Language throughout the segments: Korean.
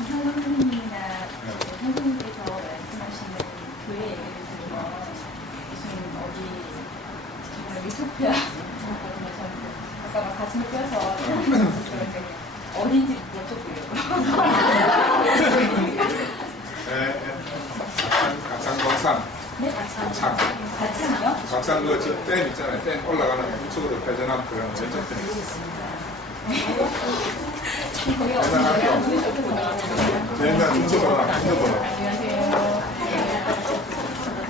이상 선생님이나 선생님께서 말씀하시는 교회 얘기를 들으면 무슨 어디 정말 유토피아 생각하거든요. 저는 아까 막 가슴을 뼈서 그런데 어딘지 여쭤보려고. 예, 예. 각상 광산 네, 창 그댐 있잖아요 댐 올라가는 우측으로 회전한 그런 왼쪽 댐 옛날 중소거나 중소거나 안녕하세요.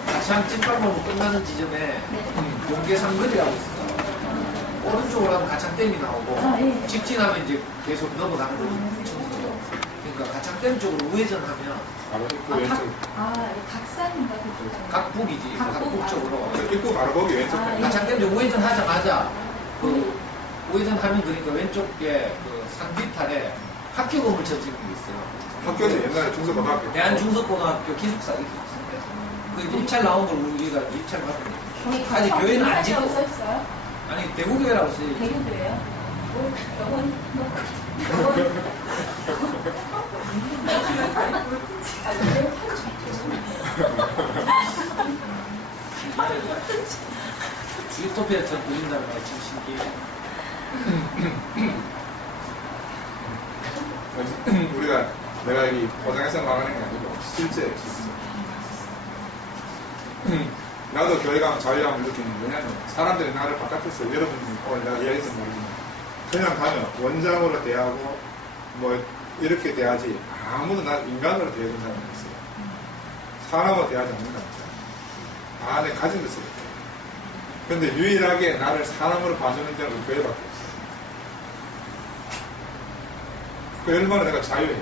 가창 찐빵 먹고 끝나는 지점에 용계상거리라고 있어. 오른쪽으로 하면 가창댐이 나오고 아, 예. 직진하면 이제 계속 넘어가는 거지. 충북으로. 그러니까 가창댐 쪽으로 우회전하면 바로 입구 아, 왼쪽 각, 아, 각산인가 그쪽. 각북이지. 각북. 각북 쪽으로. 입구 바로 거기 왼쪽 아, 댐 예. 가창댐 쪽 우회전하자마자 그 우회전하면 그러니까 왼쪽에 그 산비탈에 학교 건물 쳐지는 게 있어요. 학교는 옛날에 중소고등학교 대한중석고등학교 기숙사 이렇게 있었는데 그 이제 입찰 나온 걸 우리가 입찰 받은. 아직 각산 교회는 안 짓고 써 있어요? 아니 대구교회라고 써있지. 대구도예요? 뭐, 영원, 유토피아 전 들린다는 게 참 신기해. 우리가 내가 이 포장해서 말하는 게 아니고 실제 실제 나도 교회 가면 자유함을 느끼는 게 왜냐면 사람들이 나를 바깥에서 여러분이 오늘 내가 이야기해서 모르지만 그냥 가면 원장으로 대하고 뭐 이렇게 대하지 아무도 나 인간으로 대하는 사람이 없어요 사람으로 대하지 않는다니까 다내 가진 것을 근데 유일하게 나를 사람으로 봐주는 데는 우리 교회밖에 없어요 그 얼마나 내가 자유해.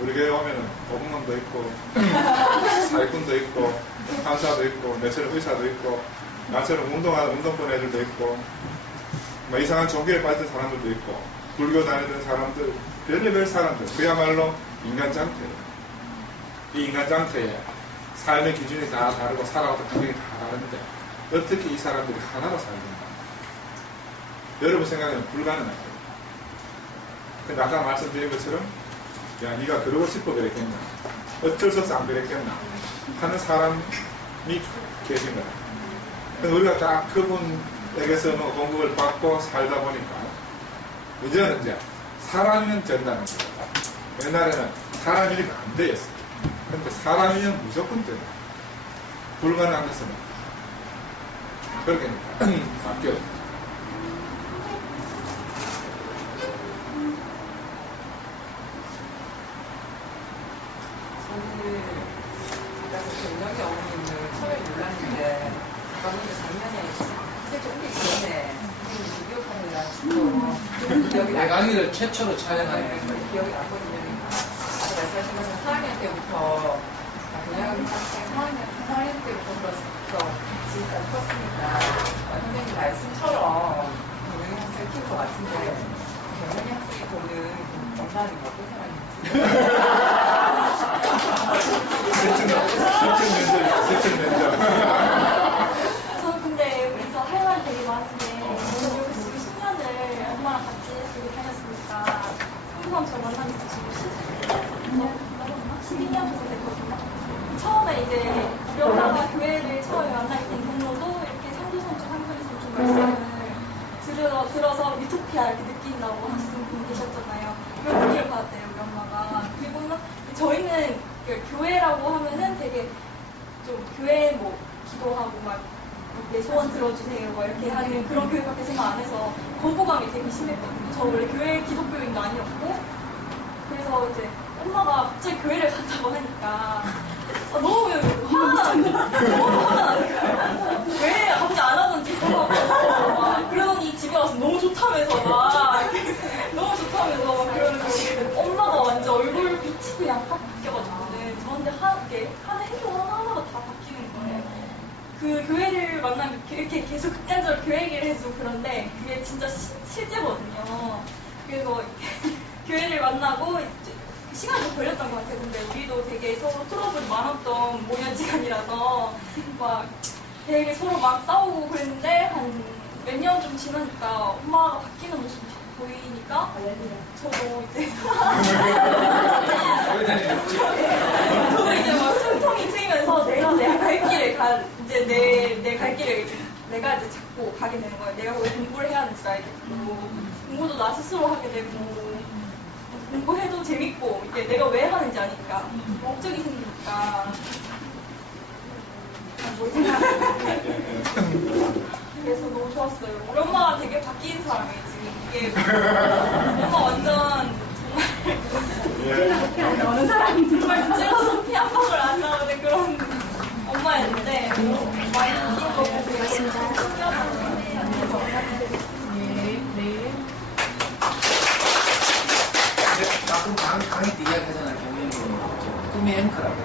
우리 교회 오면은 보건관도 있고, 사회꾼도 있고, 판사도 있고, 내처럼 의사도 있고, 나처럼 운동하는 운동권 애들도 있고, 뭐 이상한 종교에 빠진 사람들도 있고, 불교 다니던 사람들, 별의별 사람들, 그야말로 인간 장터예요. 이 인간 장터에 삶의 기준이 다 다르고 살아왔던 환경이 다 다른데, 어떻게 이 사람들이 하나로 살는가? 여러분 생각에는 불가능하죠. 근데 아까 말씀드린 것처럼 야 네가 그러고 싶어 그랬겠나? 어쩔 수 없어 안 그랬겠나? 하는 사람이 계신 거야. 근데 우리가 딱 그분에게서 뭐 공급을 받고 살다 보니까 문제는 이제 사람이면 된다는 거야. 옛날에는 사람이니까 안 되었어 근데 사람이면 무조건 된다 불가능한 것은 그렇게 바뀌어 저는 그 최초로 촬영하는 네, 기억이 나거든요. 아까 말씀하신 것처럼 4학년 때부터 그냥 학생 4학년, 4학년 때부터 지금까지 컸으니까 선생님 말씀처럼 은영이 학생을 키울 것 같은데 은영이 학생이 보는 엄마는 어떤 사람인지 실증 면접 실증 면접 저는 근데 그래서 할 말이 되게 많은데 저는 여기 지금 10년을 엄마랑 같이 여기 다녔으니까 항상 저 만난 지 지금 12년 정도. 처음에 이제 우리 엄마가 교회를 처음에 만나게 된 경로도 이렇게 상도선주 상도선주 말씀을 들어, 들어서 유토피아 이렇게 느낀다고 하시는 분 계셨잖아요. 그걸 분위기를 받았대요, 우리 엄마가. 그리고는 저희는 그 교회라고 하면은 되게 좀 교회 뭐 기도하고 막 내 소원 들어주세요 막 이렇게 하는 그런 교육밖에 생각 안 해서 거부감이 되게 심했거든요. 저 원래 교회 기독교인도 아니었고 그래서 이제 엄마가 갑자기 교회를 간다고 하니까 아, 너무 화가. 너무 화가 거예요. 왜 갑자기 안 하던 짓을 하고 막 그러더니 집에 와서 너무 좋다면서 막 너무 좋다면서 막 그러는 거예요. 엄마가 완전 얼굴 빛이 그냥 딱 바뀌어가지고는 저한테 하게 하는 행동 하나하나가 다 바뀌는 거예요. 그 교회를 만나면 이렇게 계속 극단적으로 교회 얘기를 해주고 그런데 그게 진짜 시- 실제거든요. 그래서 교회를 만나고 시간이 좀 걸렸던 것 같아요. 근데 우리도 되게 서로 트러블이 많았던 모녀지간이라서 막 되게 서로 막 싸우고 그랬는데 한 몇 년 좀 지나니까 엄마가 바뀌는 모습이 보이니까 저도 이제 저도 이제 막 숨통이 트이면서 내가 내 갈 길을 가 이제 내 내 갈 길을 내가 이제 찾고 가게 되는 거예요. 내가 왜 공부를 해야 하는지 알게 되고 공부도 나 스스로 하게 되고 공부해도 재밌고 이게 내가 왜 하는지 아니까 목적이 생기니까 그래서 너무 좋았어요. 우리 엄마가 되게 바뀐 사람이에요 지금 이게 엄마 완전 예. 어느 사람이 정말 찔러서 피 한 방울 안 나오는 그런 엄마였는데 많이 바뀐 거 보고 되게 신기하다고 네, 네. 가끔 강, 강의 때 이야기하잖아요. 경영이 꿈의 앵커라고.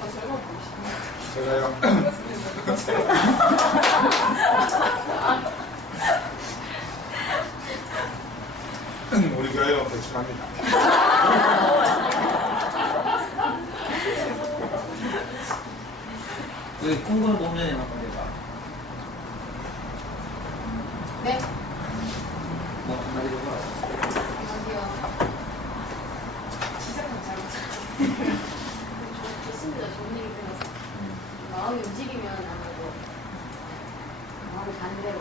더 젊어 보이시네요. 제가요. 우리 교회와 대충합니다. 여기 공연에 한번 해봐. 네. 뭐 한마디 해봐. 좋습니다. 좋은 얘기 들어서 마음이 움직이면 아무래도 마음이 가는 대로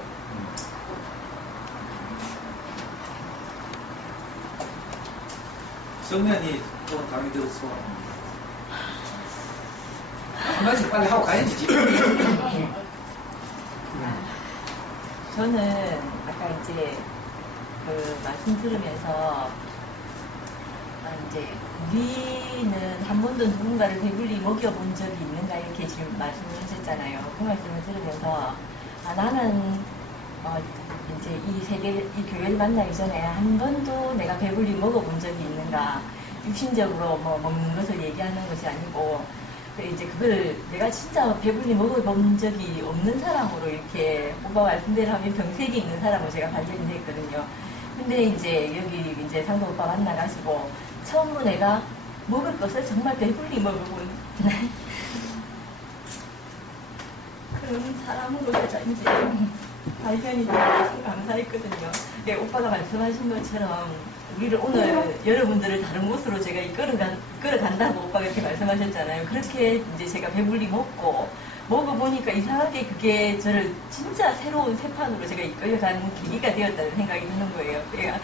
정면이 또 강의 들어서 한 가지 빨리 하고 가야지 집. 저는 아까 이제 그 말씀 들으면서 아, 이제 우리는 한 번도 누군가를 배불리 먹여본 적이 있는가 이렇게 지금 말씀을 하셨잖아요. 그 말씀을 들으면서 아, 나는 어, 이제 이 세계 이 교회를 만나기 전에 한 번도 내가 배불리 먹어본 적이 있는가 육신적으로 뭐 먹는 것을 얘기하는 것이 아니고 그 이제 그걸 내가 진짜 배불리 먹어본 적이 없는 사람으로 이렇게 오빠 말씀대로 하면 병색이 있는 사람으로 제가 발견이 됐거든요. 근데 이제 여기 이제 상도 오빠 만나가지고 처음으로 내가 먹을 것을 정말 배불리 먹어본 그런 사람으로 제가 이제 발견이 참 감사했거든요. 예, 오빠가 말씀하신 것처럼 우리를 오늘 여러분들을 다른 곳으로 제가 이끌어간, 이끌어간다고 오빠가 이렇게 말씀하셨잖아요. 그렇게 이제 제가 배불리 먹고 먹어보니까 이상하게 그게 저를 진짜 새로운 세판으로 제가 이끌려가는 계기가 되었다는 생각이 드는 거예요. 그러니까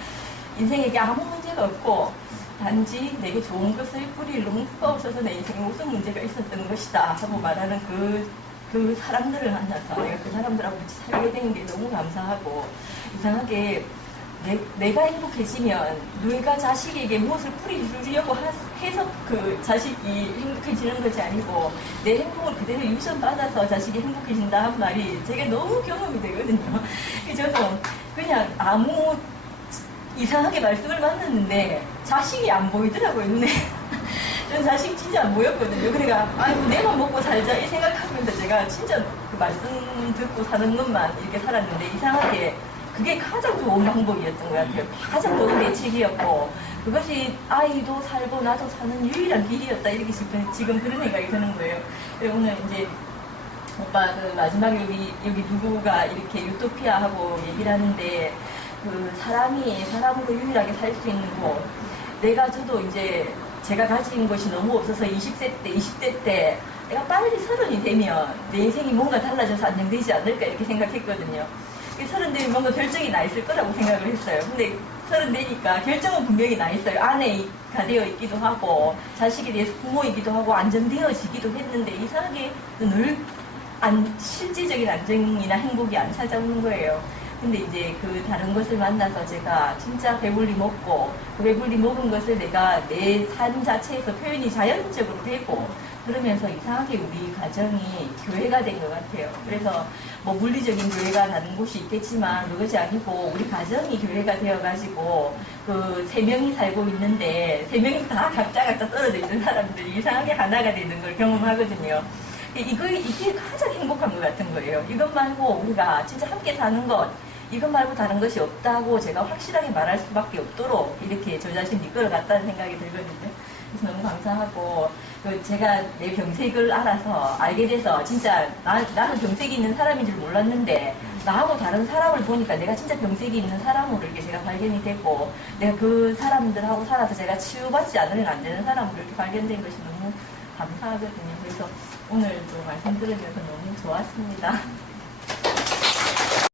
인생에게 아무 문제가 없고 단지 내게 좋은 것을 너무 없어서 내 인생에 무슨 문제가 있었던 것이다 하고 말하는 그, 그 사람들을 만나서 내가 그 사람들하고 같이 살게 된 게 너무 감사하고 이상하게 내, 내가 행복해지면 누가 자식에게 무엇을 뿌리주려고 하- 해서 그 자식이 행복해지는 것이 아니고 내 행복을 그대로 유전받아서 자식이 행복해진다 한 말이 제게 너무 경험이 되거든요. 그래서 그냥 아무 이상하게 말씀을 만났는데 자식이 안 보이더라고요 눈에 전 자식 진짜 안 보였거든요 그러니까 아이고 내만 먹고 살자 이 생각하면서 제가 진짜 그 말씀 듣고 사는 것만 이렇게 살았는데 이상하게 그게 가장 좋은 방법이었던 것 같아요. 가장 좋은 대책이었고 그것이 아이도 살고 나도 사는 유일한 길이었다 이렇게 지금, 지금 그런 생각이 드는 거예요. 그리고 오늘 이제 오빠 그 마지막에 여기 여기 누구가 이렇게 유토피아 하고 얘기를 하는데 그 사람이 사람으로 유일하게 살 수 있는 곳. 내가 저도 이제 제가 가진 것이 너무 없어서 20세 때 20대 때 내가 빨리 서른이 되면 내 인생이 뭔가 달라져서 안정되지 않을까 이렇게 생각했거든요. 그 서른 되면 뭔가 결정이 나 있을 거라고 생각을 했어요. 근데 서른 되니까 결정은 분명히 나 있어요. 아내가 되어 있기도 하고 자식에 대해서 부모이기도 하고 안정되어지기도 했는데 이상하게 늘 안, 실질적인 안정이나 행복이 안 찾아오는 거예요. 근데 이제 그 다른 것을 만나서 제가 진짜 배불리 먹고 그 배불리 먹은 것을 내가 내 삶 자체에서 표현이 자연적으로 되고 그러면서 이상하게 우리 가정이 교회가 된 것 같아요. 그래서 뭐 물리적인 교회가 다른 곳이 있겠지만 그것이 아니고 우리 가정이 교회가 되어가지고 그 세 명이 살고 있는데 세 명이 다 각자 각자 떨어져 있는 사람들이 이상하게 하나가 되는 걸 경험하거든요. 이거 이게 가장 행복한 것 같은 거예요. 이것 말고 우리가 진짜 함께 사는 것 이것 말고 다른 것이 없다고 제가 확실하게 말할 수밖에 없도록 이렇게 저 자신 이끌어갔다는 생각이 들거든요. 그래서 너무 감사하고 그 제가 내 병색을 알아서 알게 돼서 진짜 나, 나는 병색이 있는 사람인 줄 몰랐는데 나하고 다른 사람을 보니까 내가 진짜 병색이 있는 사람으로 이렇게 제가 발견이 되고 내가 그 사람들하고 살아서 제가 치유받지 않으면 안 되는 사람으로 이렇게 발견된 것이 너무 감사하거든요. 그래서 오늘 좀 말씀 들으면서 너무 좋았습니다.